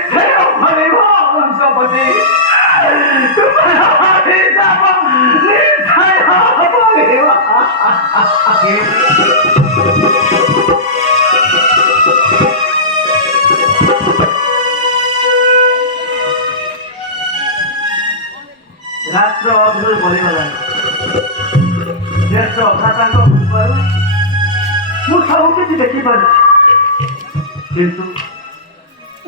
निश्चय फलिब हंसपति तुम्हारा हिसाब निश्चय फलिब। रात्र अधूर भरिगला देश भ्राताଙ୍କ ପୂର୍ବରୁ ମୁଁ ସବୁ କିଛି ଦେଖିପାରୁଛି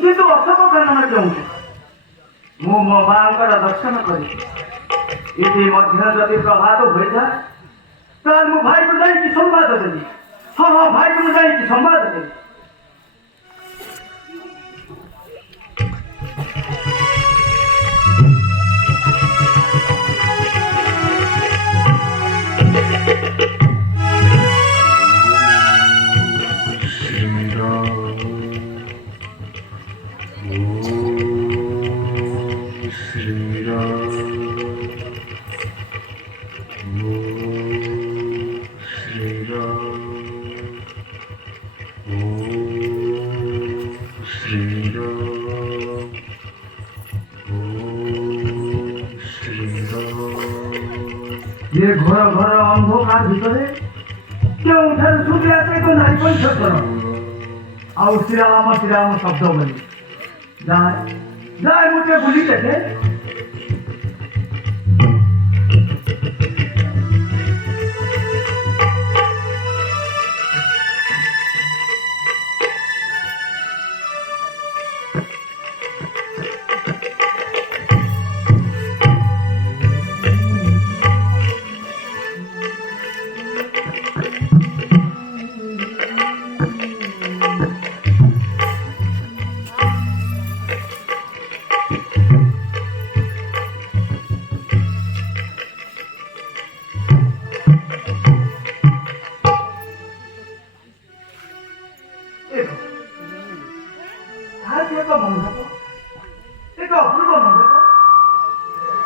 କିନ୍ତୁ ଅଶୋକ କାରଣ କେଉଁଠି ମୁଁ ମୋ ମାଙ୍କର ଦର୍ଶନ କରି ଇତି ମଧ୍ୟ ଯଦି ପ୍ରଭାତ ହୋଇଥାଏ ତାହେଲେ ମୁଁ ଭାଇକୁ ଯାଇକି ସମ୍ବାଦ ଦେବି। ହଁ ଭାଇକୁ ମୁଁ ଯାଇକି ସମ୍ବାଦ ଦେବି। ये घर घर अंधकार भितरे केउठार सुबि आसे को नाई कोन छतर आउ श्रीराम शब्द बोली जाय मुझे भूली देखे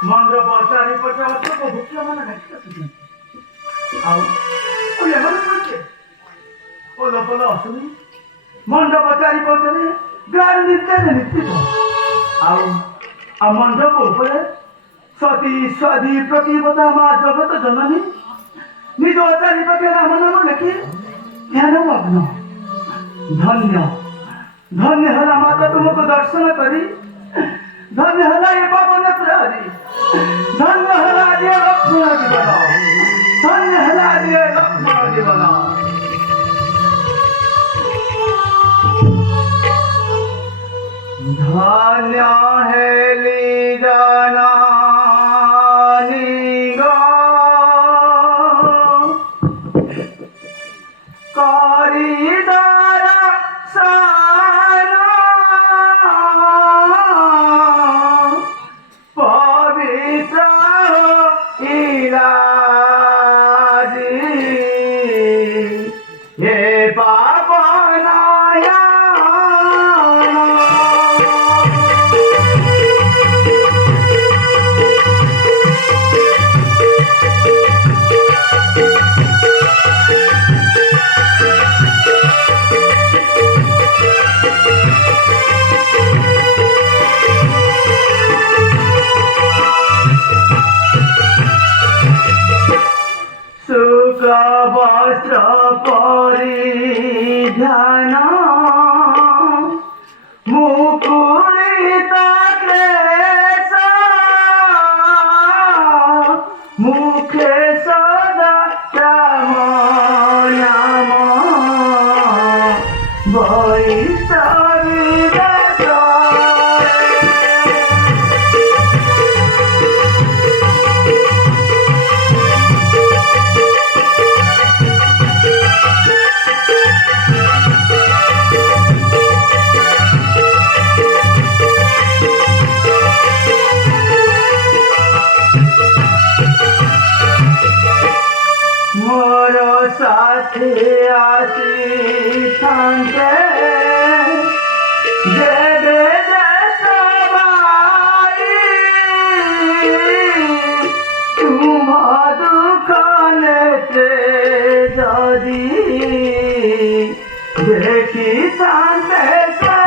मंडप चारिपटे अशोक वृक्ष मान पोल असुनी मंडप चारिपटे गाड़ी नित्य मंडप उपरे सती स्वादी प्रतिपदा माँ जगत जननी निज चारिपटे राम नाम लेखि ध्यान मग्न धन्य धन्य है माता तुमको दर्शन करी धन्य है ये पावन प्रहरी धन्य है ये लक्ष्मण जीवन धन्य है ये लक्ष्मण जीवन धन्य है लीजाना वस्त्र परिधान मुकुलित क्लेश मुखे सदा राम नाम वैष्णवी साथी आसी थांके देवे देशवारी तुम दुख लेते जदी देखी थांके से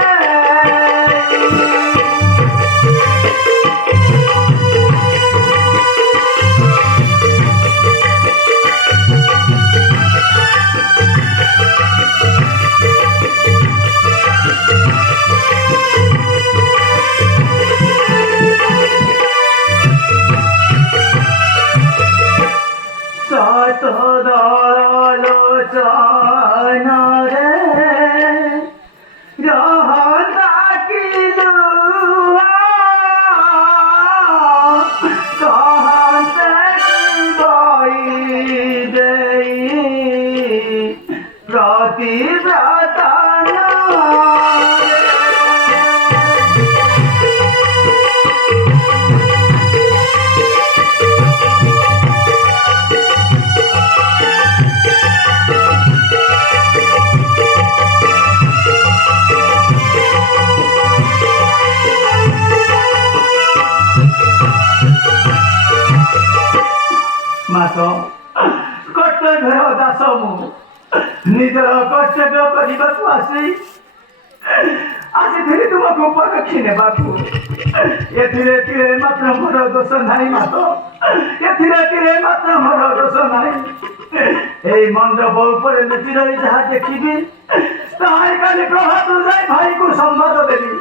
ମୁଁ ନିଜର କର୍ତ୍ତବ୍ୟ କରିବାକୁ ଆସିଥିଲି ତୁମକୁ ପରଖି ନେବାକୁ। ଏଥିରେ ମାତ୍ର ମୋର ଦୋଷ ନାହିଁ ମାତ, ଏଥିରେ ମାତ୍ର ମୋର ଦୋଷ ନାହିଁ। এই মণ্ডপ উপরে লুচি রই যাহা দেখিবি তাহাই কালি প্রভাত যাই ভাইকে সম্বাদ দেবি।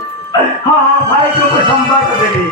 হ্যাঁ ভাইকে সম্বাদ দেবি।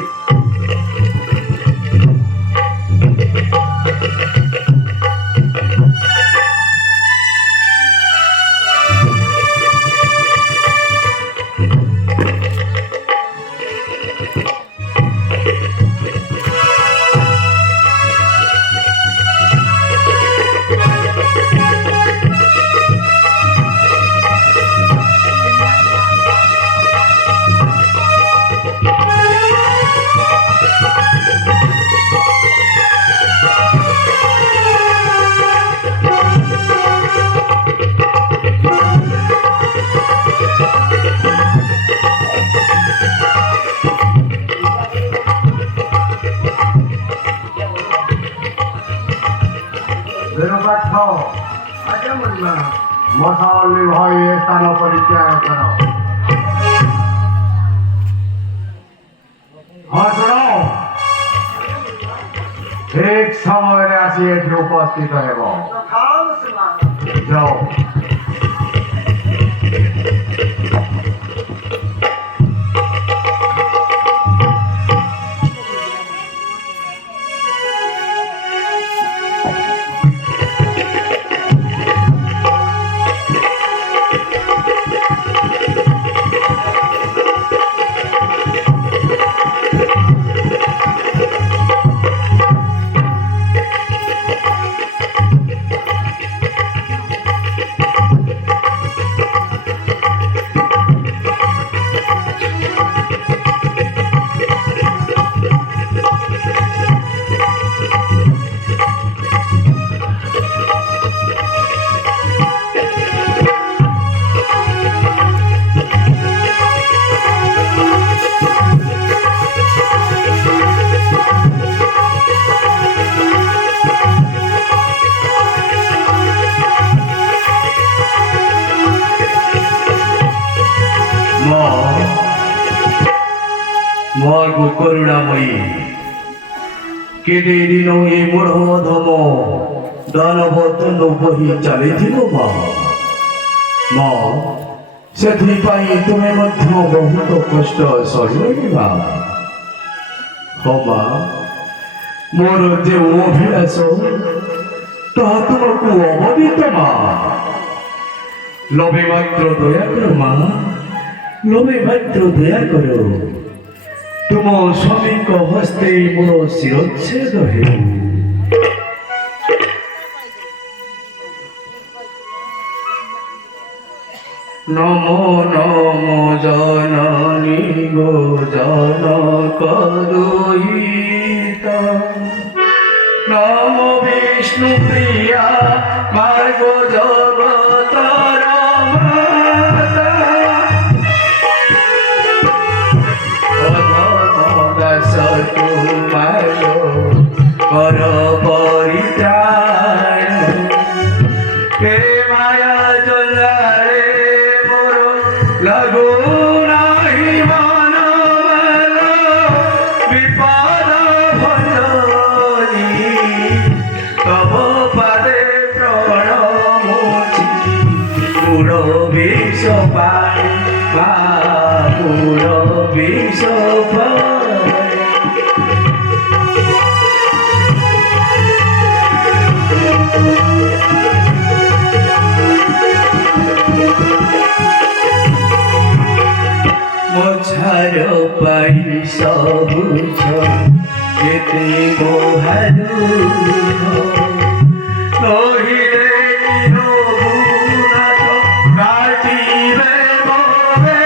मसाले भाई स्थान परित्याग कर। हाँ सुनो, एक समय आसी एठी उपस्थित हेब। जाओ। करुणामयी केते दिन ए मूढ़ अधम दानवतन बही चली से तुम्हें बहुत कष्ट सही हाँ मोर जो अभिलाष ताहा तुमको अवदित लबे मात्र दया कर लबे मात्र दया करो तुम स्वामी को हस्ते मोर शिरोच्छेद हे नमो नमो जननी गो जनक दुहिता नमो विष्णु प्रिया मार्ग जगतर माता कर परित्राण हे माया जलारे मोर लगो नाही मन विपद भजनी तब पादे प्रणमुचि मूढ़ विष पाणी मूढ़ विष मोछार पाई सबुज जेते मोहालु नहिले रघुनाथ काटिबे मोरे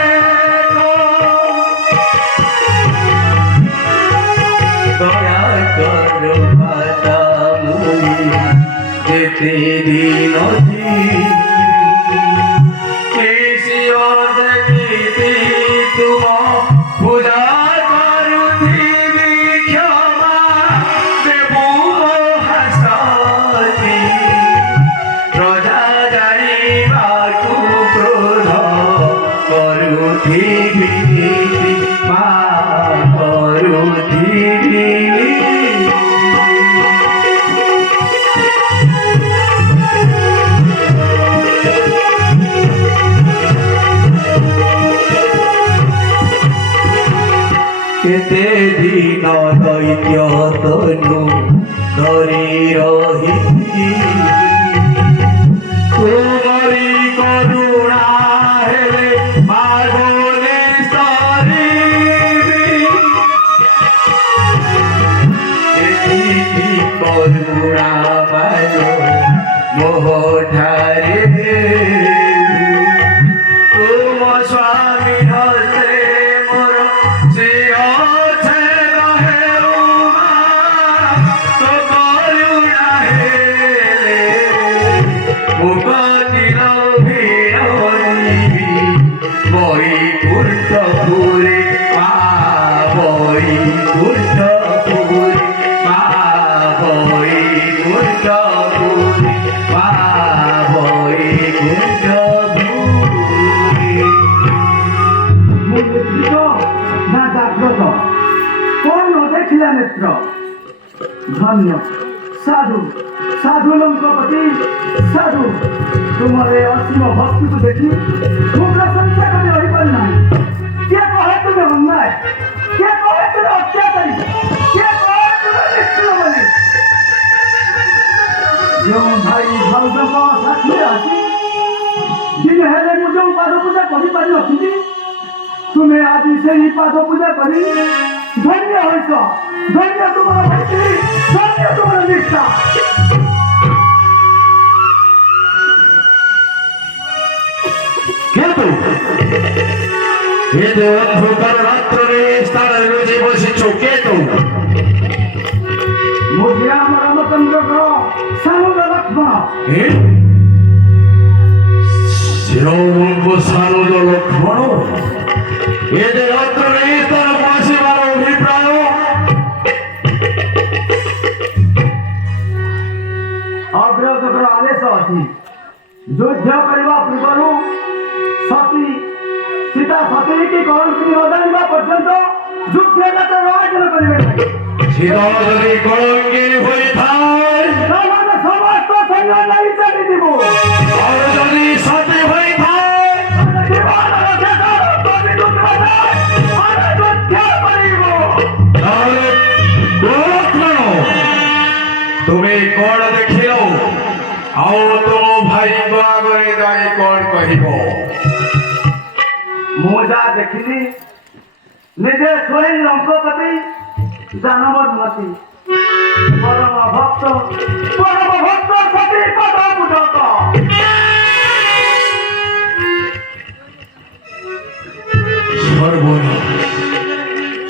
दया कर माता मुनि जेते दिन तुम पूजा करुथिबि क्षमा देबु हसति प्रजा কৃপা করো ধীরে কেতে দিন দৈত্য তনু ধরি রহি তোমারি করুণা হেলে মাগনে সরিবি এটি করুণা মানো মোহ ঠারে তুম স্বামী হস্তে মোর সে আছে রহে উমা তো করুণা হেলে মুকতির ভিড়ি বৈকুণ্ঠপুরে বৈকুণ্ঠপুরে বৈকুণ্ঠপুরে বৈকুণ্ঠপুরে ମୁଁ ନିଦ୍ରିତ ନା ଜାଗ୍ରତ କଣ ନ ଦେଖିଲା ନେତ୍ର ଧନ୍ୟ ସାଧୁ ସାଧୁ ଲଙ୍କପତି ସାଧୁ ତୁମର ଏ ଅସୀମ ଭକ୍ତିକୁ ଦେଖି ମୁଁ ପ୍ରଶଂସା କରି ରହିପାରୁ ନାହିଁ କିଏ କହେ ତୁମେ ଅନ୍ୟାୟ କିଏ କହେ ତୁମେ ଅତ୍ୟାଚାରୀ କିଏ କହେ ତୁମେ ନିଷ୍ଠୁର ବୋଲି ଯେଉଁ ଭାଇ ଭାଉଜଙ୍କ ସାଥିରେ ଆସି ଦିନେ ହେଲେ ମୁଁ ଯେଉଁ ପାଦ ପୂଜା କରିପାରି ନଥିଲି ତୁମେ ଆଜି ସେହି ପାଦ ପୂଜା କରି ଧନ୍ୟ ହୋଇଛ ଧନ୍ୟ ତୁମର ଭକ୍ତି ଧନ୍ୟ ତୁମର ନିଷ୍ଠା কিন্তু এতে অন্ধকার রাত্রে স্থানের রোজে বসেছ কেতু ମୁଁ ଶ୍ରୀରାମ ରାମଚନ୍ଦ୍ରଙ୍କର ସାନୁର ଲକ୍ଷ୍ମଣ শ্রীরামঙ্গ সানুদ লক্ষ্মণ এতে রাত্রে স্থান বসিবার অভিপ্রায় ଅଗ୍ରଜଙ୍କର ଆଦେଶ ଅଛି ଯୁଦ୍ଧ କରିବା ପୂର୍ବରୁ ସତୀ ସୀତା ସତୀ କି କଳଙ୍କି ନ ଜାଣିବା ପର୍ଯ୍ୟନ୍ତ ଯୁଦ୍ଧ ଯାତ୍ରାର ଆୟୋଜନ କରିବେ ନାହିଁ সীতা যদি কলঙ্কিনী হইথায় ସେମାନେ ସମସ୍ତ ସୈନ୍ୟ ନେଇ ଚାଲିଯିବୁ আর যদি সতী হইথায় ଆମେ ଜୀବନର ଶେଷ ରକ୍ତ ବିନ୍ଦୁଥିବା ଯାଏ ଆମେ ଯୁଦ୍ଧ କରିବୁ তাহলে লক্ষ্মণ তুমি কଣ ଦେଖିଲ ଆଉ ତୁମ ଭାଇଙ୍କ ଆଗରେ ଯାଇ କଣ କହିବ ମୁଁ ଯାହା ଦେଖିଲି ନିଜେ ସ୍ୱୟଂ ଲଙ୍କପତି ଦାନବନ୍ମତି ପରମ ଭକ୍ତ ସତୀ ପଦ ପୂଜକ সর্বনাশ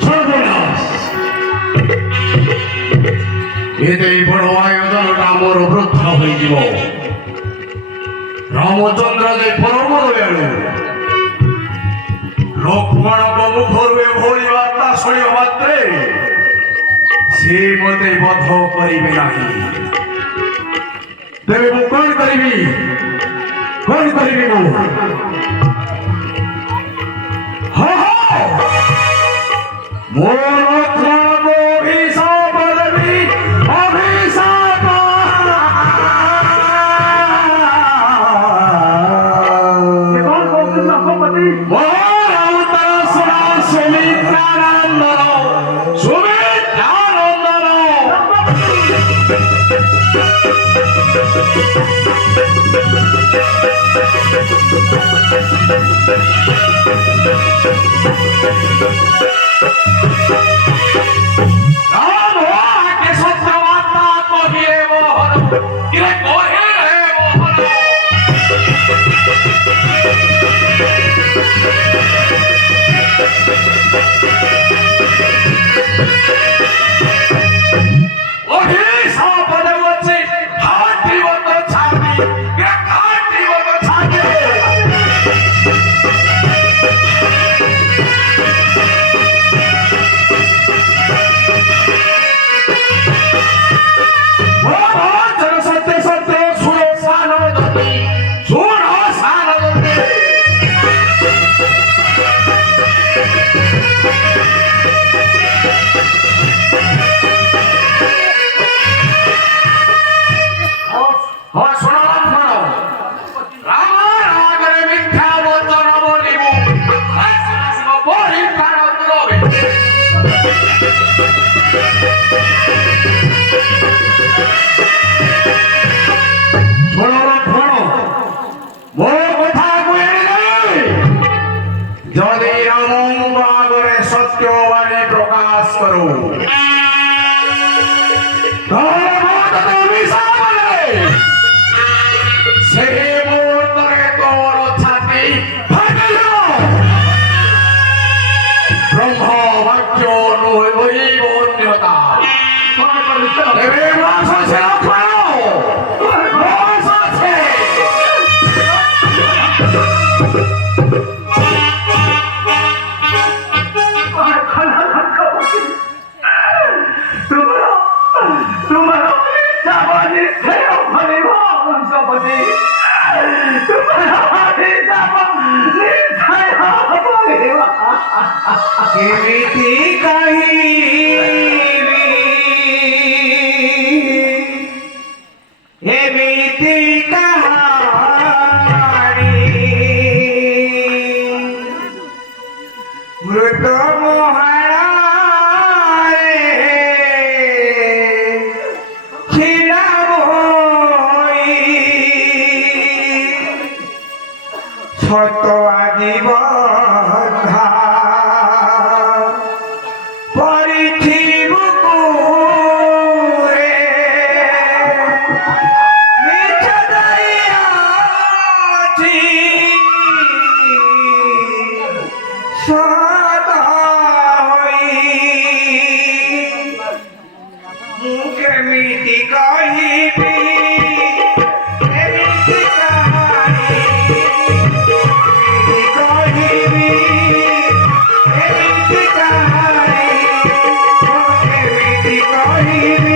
সর্বনাশ এতেই বড় আয়োজনটা আমার বৃদ্ধা হয়েছিল রামচন্দ্র যে পরম দয়ালু লক্ষ্মণଙ୍କ ମୁଖରୁ ଏଭଳି ବାର୍ତ୍ତା ଶୁଣିବା ମାତ୍ରେ ସେ ମୋତେ ବଧ କରିବେ ନାହିଁ ତେବେ ମୁଁ କଣ କରିବି ମୁଁ ମୋ ଲକ୍ଷ୍ମଣକୁ ଅଭିଶାପ ଦେବି ଅଭିଶାପ କଣ କହୁଛନ୍ତି ଲଙ୍କପତି শোনো না, শোনো। ମୋ କଥାକୁ ଏଡ଼ିଦେଇ ଯଦି ଅମଙ୍ଗ ଆଗରେ ସତ୍ୟବାଣୀ ପ୍ରକାଶ କରୁ ତାହେଲେ ମୁଁ ତତେ ଅଭିଶାପ ଦେବି। ସେହି ମୁହୂର୍ତ୍ତରେ ତୋର ଛାତି ଫାଟିଯିବ। ବ୍ରହ୍ମ ବାକ୍ୟ ନୁହେଁ ଅନ୍ୟତା। ଏବେ ମାସ ସେ तुम्हारा जापानी से फलिव हंसपति तुम्हारा जापानी से फलिव କେମିତି କହିବି ଏମିତି କାହାଣୀ ମୃତ ମହାଣରେ ଛିଡ଼ା ହୋଇ ସତ ଆଜି ବନ୍ଧା କେମିତି କହିବି ଏମିତି କାହାଣୀ କହିବି ଏମିତି କାହାଣୀ କେମିତି କହିବି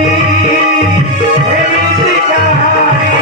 ଏମିତି କାହାଣୀ କେମିତି କହିବି ଏମିତି କାହାଣୀ